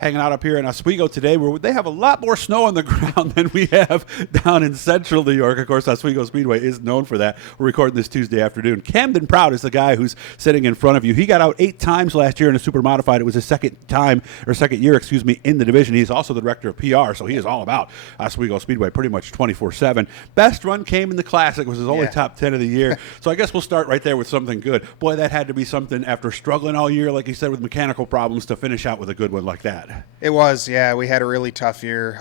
hanging out up here in Oswego today, where they have a lot more snow on the ground than we have down in central New York. Of course, Oswego Speedway is known for that. We're recording this Tuesday afternoon. Camden Proud is the guy who's sitting in front of you. He got out 8 times last year in a super modified. It was his second year, in the division. He's also the director of PR, so he is all about Oswego Speedway pretty much 24/7. Best run came in the Classic. It was his only top 10 of the year. So I guess we'll start right there with something good. Boy, that had to be something after struggling all year, like you said, with mechanical problems, to finish out with a good one like that. It was, yeah. We had a really tough year.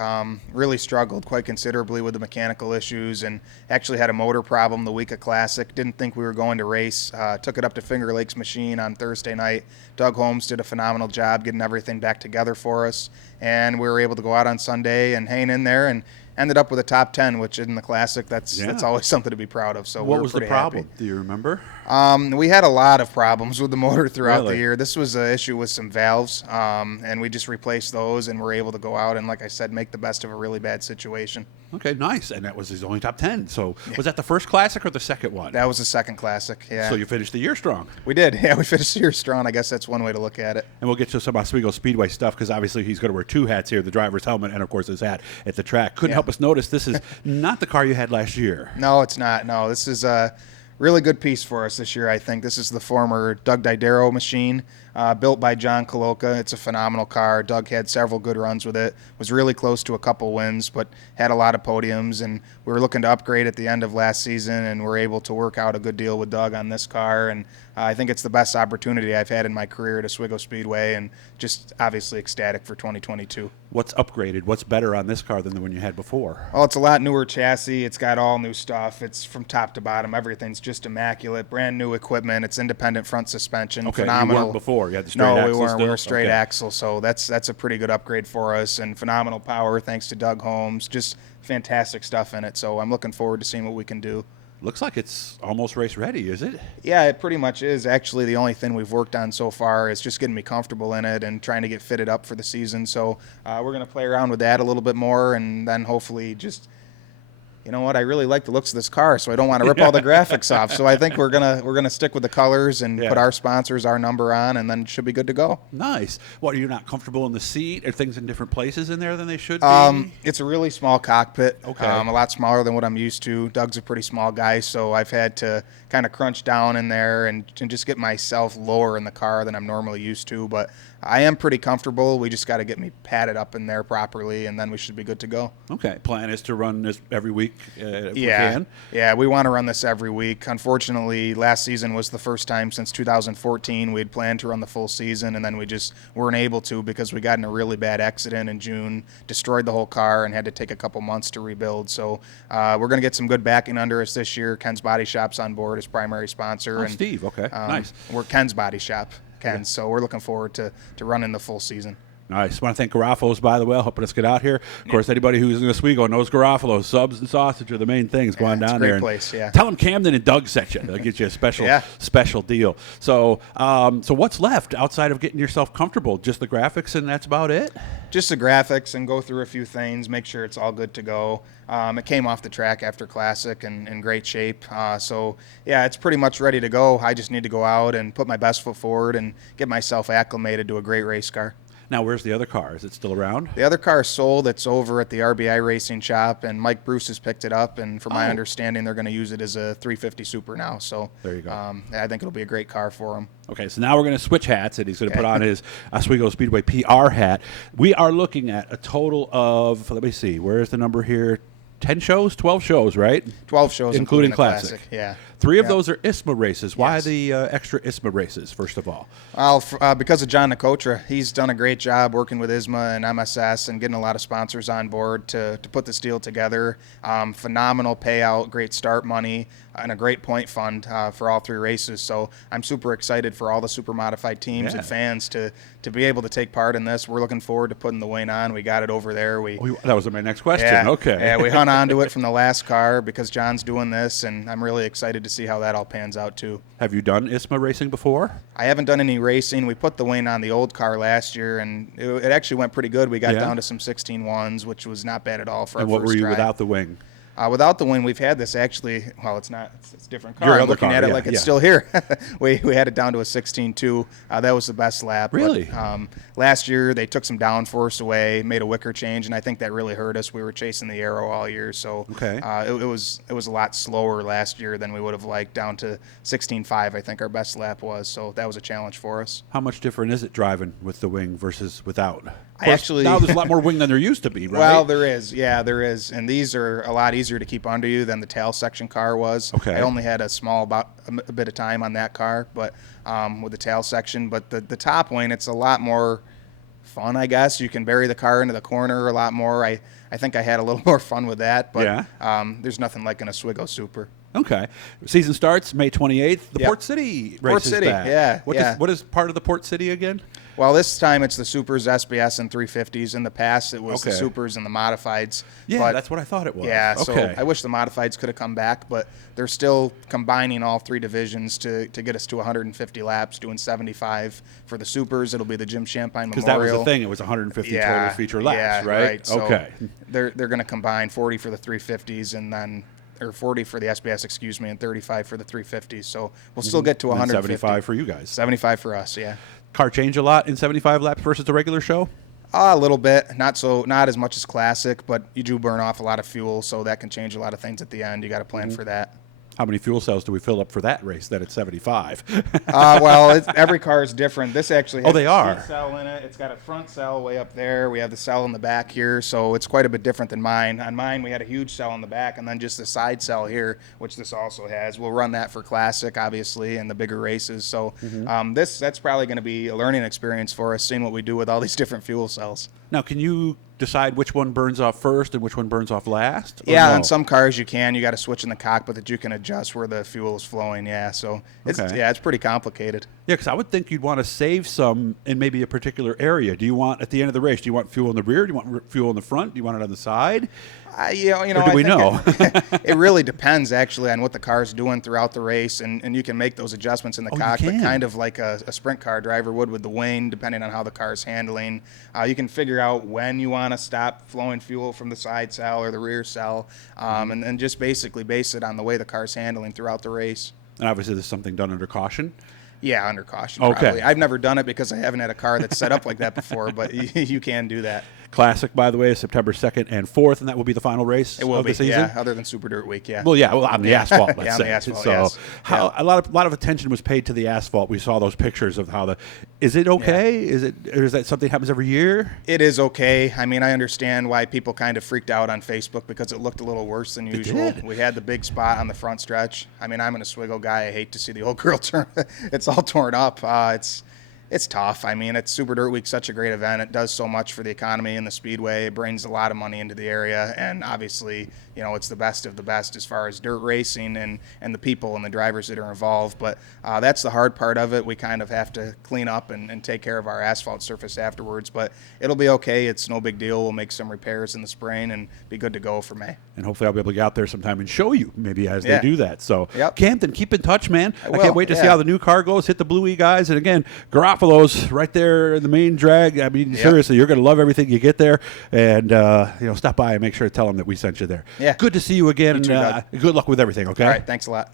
Really struggled quite considerably with the mechanical issues, and actually had a motor problem the week of Classic. Didn't think we were going to race. Took it up to Finger Lakes Machine on Thursday night. Doug Holmes did a phenomenal job getting everything back together for us, and we were able to go out on Sunday and hang in there and ended up with a top 10, which in the Classic, that's always something to be proud of. So what was the problem? Happy. Do you remember? We had a lot of problems with the motor throughout the year. This was an issue with some valves, and we just replaced those, and were able to go out and, like I said, make the best of a really bad situation. Okay, nice. And that was his only top 10. So was that the first Classic or the second one? That was the second Classic, yeah. So you finished the year strong. We did, yeah. We finished the year strong. I guess that's one way to look at it. And we'll get to some Oswego Speedway stuff, because obviously he's going to wear 2 hats here, the driver's helmet and, of course, his hat at the track. Couldn't help us notice this is not the car you had last year. No, it's not. No, this is a really good piece for us this year, I think. This is the former Doug Didero machine, built by John Koloka. It's a phenomenal car. Doug had several good runs with it. Was really close to a couple wins, but had a lot of podiums. And we were looking to upgrade at the end of last season, and were able to work out a good deal with Doug on this car. And I think it's the best opportunity I've had in my career at Oswego Speedway, and just obviously ecstatic for 2022. What's upgraded? What's better on this car than the one you had before? Well, it's a lot newer chassis. It's got all new stuff. It's from top to bottom. Everything's just immaculate. Brand new equipment. It's independent front suspension. Okay, phenomenal. You weren't before. You had the straight axle. No, we weren't. Still? We were straight axle, so that's a pretty good upgrade for us, and phenomenal power thanks to Doug Holmes. Just fantastic stuff in it, so I'm looking forward to seeing what we can do. Looks like it's almost race ready, is it? Yeah, it pretty much is. Actually, the only thing we've worked on so far is just getting me comfortable in it and trying to get fitted up for the season. So we're going to play around with that a little bit more, and then hopefully just, you know what, I really like the looks of this car, so I don't want to rip all the graphics off. So I think we're gonna stick with the colors and put our sponsors, our number on, and then it should be good to go. Nice. What, are you not comfortable in the seat? Are things in different places in there than they should be? It's a really small cockpit. Okay. A lot smaller than what I'm used to. Doug's a pretty small guy, so I've had to kind of crunch down in there and just get myself lower in the car than I'm normally used to. But I am pretty comfortable. We just got to get me padded up in there properly, and then we should be good to go. Okay. Plan is to run this every week if we can? Yeah, we want to run this every week. Unfortunately, last season was the first time since 2014 we had planned to run the full season, and then we just weren't able to because we got in a really bad accident in June, destroyed the whole car, and had to take a couple months to rebuild. So we're going to get some good backing under us this year. Ken's Body Shop's on board as primary sponsor. Oh, and Steve, okay, nice. We're Ken's Body Shop. So we're looking forward to running the full season. Nice. I want to thank Garofalo's, by the way, helping us get out here. Of course, anybody who's in Oswego knows Garofalo. Subs and sausage are the main things going down there. It's a great place, yeah. Tell them Camden and Doug sent you. They'll get you a special deal. So so what's left outside of getting yourself comfortable? Just the graphics and that's about it? Just the graphics and go through a few things, make sure it's all good to go. It came off the track after Classic and in great shape. So, yeah, it's pretty much ready to go. I just need to go out and put my best foot forward and get myself acclimated to a great race car. Now, where's the other car? Is it still around? The other car is sold. It's over at the RBI Racing Shop, and Mike Bruce has picked it up. And from my understanding, they're going to use it as a 350 Super now. So there you go. I think it'll be a great car for him. Okay, so now we're going to switch hats, and he's going to put on his Oswego Speedway PR hat. We are looking at a total of, let me see, where's the number here? 10 shows, 12 shows, right? 12 shows, including the Classic. Yeah. 3 of those are ISMA races. Why the extra ISMA races, first of all? Well, because of John Nicotra. He's done a great job working with ISMA and MSS and getting a lot of sponsors on board to put this deal together. Phenomenal payout, great start money, and a great point fund for all 3 races. So I'm super excited for all the super modified teams and fans to be able to take part in this. We're looking forward to putting the Wayne on. We got it over there. That was my next question. Yeah, okay. Yeah, we hung on to it from the last car because John's doing this, and I'm really excited to see how that all pans out too. Have you done ISMA racing before? I haven't done any racing. We put the Wayne on the old car last year, and it actually went pretty good. We got down to some 16.1s, which was not bad at all for our first try. And what were you without the wing? Without the wing, we've had this actually. Well, it's not. It's a different car. Your I'm other looking car, at it yeah, like it's yeah. still here. we had it down to a 16.2. That was the best lap. Really? But, last year they took some downforce away, made a wicker change, and I think that really hurt us. We were chasing the Aero all year, so Okay. it was a lot slower last year than we would have liked. Down to 16.5, I think our best lap was. So that was a challenge for us. How much different is it driving with the wing versus without? Of I course, actually- now there's a lot more wing than there used to be, right? Well, there is. Yeah, there is. And these are a lot easier to keep under you than the tail section car was. Okay. I only had a bit of time on that car, but with the tail section. But the top wing, it's a lot more fun, I guess. You can bury the car into the corner a lot more. I think I had a little more fun with that. But Yeah. There's nothing like an Oswego Super. Okay. Season starts May 28th. The Yep. Port City race Port is City, back. yeah, yeah. What is part of the Port City again? Well, this time it's the Supers, SBS, and 350s. In the past, it was the Okay. Supers and the Modifieds. Yeah, But that's what I thought it was. yeah, Okay. so I wish the Modifieds could have come back, but they're still combining all three divisions to get us to 150 laps, doing 75 for the Supers. It'll be the Jim Champagne Because Memorial. that was the thing. It was 150 Yeah, total feature laps, yeah, right? So Okay. They're going to combine 40 for the 350s and then or 40 for the SBS, excuse me, and 35 for the 350s. So we'll still get to And then 150. 75 for you guys. 75 for us, yeah. Car change a lot in 75 laps versus the regular show? A little bit, not as much as classic, but you do burn off a lot of fuel, so that can change a lot of things at the end. You got to plan for that. How many fuel cells do we fill up for that race that it's 75? Well, every car is different. This actually has they a are. seat cell in it. It's got a front cell way up there. We have the cell in the back here, so it's quite a bit different than mine. On mine, we had a huge cell in the back and then just a side cell here, which this also has. We'll run that for classic, obviously, and the bigger races. So that's probably going to be a learning experience for us, seeing what we do with all these different fuel cells. Now, can you decide which one burns off first and which one burns off last? Or Yeah, no? on some cars you can. You got to switch in the cockpit that you can adjust where the fuel is flowing. Yeah, so Okay. it's pretty complicated. Yeah, because I would think you'd want to save some in maybe a particular area. Do you want, at the end of the race, do you want fuel in the rear? Do you want fuel in the front? Do you want it on the side? You know, Or do I we think know? It really depends, actually, on what the car's doing throughout the race, and you can make those adjustments in the Oh, you cockpit, can? kind of like a sprint car driver would with the wing, depending on how the car's handling. You can figure out when you want to stop flowing fuel from the side cell or the rear cell, and just basically base it on the way the car's handling throughout the race. And obviously, there's something done under caution. Yeah, under caution. Okay. Probably. I've never done it because I haven't had a car that's set up like that before, but you can do that. Classic, by the way, is September 2nd and 4th, and that will be the final race It will of be, the season. yeah, other than Super Dirt Week, yeah. Well, yeah, on the asphalt, let's Yeah, on say. the asphalt, so, yes. a lot of attention was paid to the asphalt. We saw those pictures of how Is it okay? Or is that something that happens every year? It is okay. I mean, I understand why people kind of freaked out on Facebook because it looked a little worse than usual. did. We had the big spot on the front stretch. I mean, I'm an Oswego guy. I hate to see the old girl turn. It's all torn up. It's tough. I mean, it's Super Dirt Week, such a great event. It does so much for the economy and the Speedway. It brings a lot of money into the area, and obviously, you know, it's the best of the best as far as dirt racing and the people and the drivers that are involved. But that's the hard part of it. We kind of have to clean up and take care of our asphalt surface afterwards. But it'll be okay. It's no big deal. We'll make some repairs in the spring and be good to go for May. And hopefully I'll be able to get out there sometime and show you maybe as Yeah. they do that. So, Yep. Camden, keep in touch, man. I will, can't wait to see yeah. how the new car goes. Hit the Blue E guys. And again, Garofalo's right there in the main drag. I mean, Yep. seriously, you're going to love everything you get there. And, stop by and make sure to tell them that we sent you there. Yeah. Good to see you again. You too, and Doug. good luck with everything, okay? All right. Thanks a lot.